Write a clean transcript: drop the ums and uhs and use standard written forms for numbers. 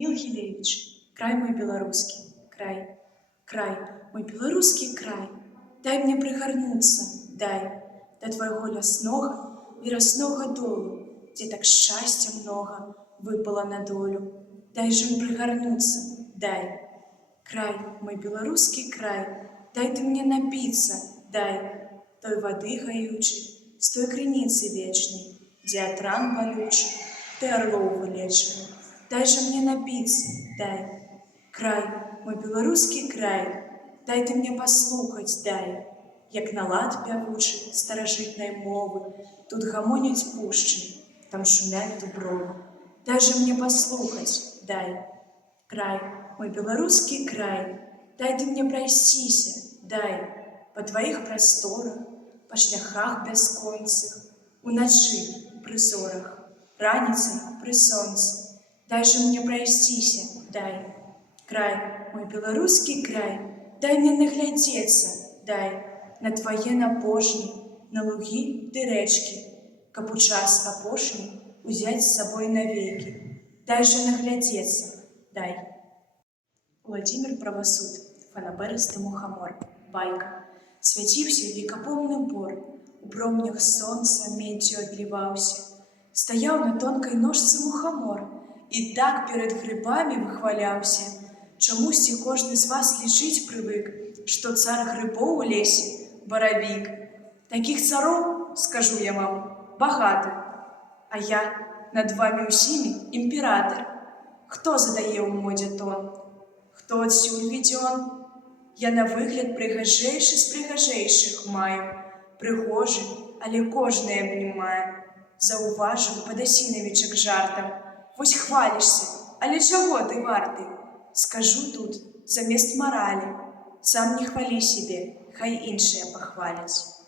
Мил Гілевіч, край мой беларускі, край, край, мой беларускі край, дай мне прыгарнуцца, дай, да твайго ляснога, вераснога долу, дзе так шчасця многа выпала на долю. Дай жа мне прыгарнуцца, дай, край, мой беларускі край, дай ты мне напіцца, дай, той вады гаючай, з той крыніцы вечнай, дзе ад ран балючых ты арлоў вылечыў. Дай же мне напиться, дай, край, мой беларускі край, дай ты мне паслухаць, дай, як на лад пявучы старажытнай мовы, тут гамоняць пушчы, там шумяць дубровы. Дай же мне паслухаць, дай, край, мой беларускі край, дай ты мне прайсціся, дай, па тваіх прасторах, па шляхах бясконцых, уначы пры зорах, раніцай пры сонцы. Дай же мне прайсціся, дай, край, мой беларускі край, дай мне наглядзецца, дай, на твае напожні, на лугі ды рэчкі, каб у час апошні узяць з сабой навекі. Дай же наглядзецца, дай. Владимир Правасуд, фанаберысты мухамор, байка. Свяціўся векапомны бор, у промнях сонца меддзю адліваўся. Стаяў на тонкай ножцы мухамор, і так перед грибамі выхваляўся. Чамусьці кожны з вас лічыць прывык, што цар грибоў у лесе – баравік. Такіх цароў, скажу я вам, багата. А я над вамі ўсімі імператар. Хто задае ў модзе тон? Хто адсюль ведзён? Я на выгляд прыгажэйшы з прыгажэйшых маю. Прыгожы, але кожны абнімае. Заўважыў Падасінавічак жартам. Вось хвалішся, але чаго ты варты? Скажу тут замест маралі. Сам не хвалі сябе, хай іншыя пахваляць.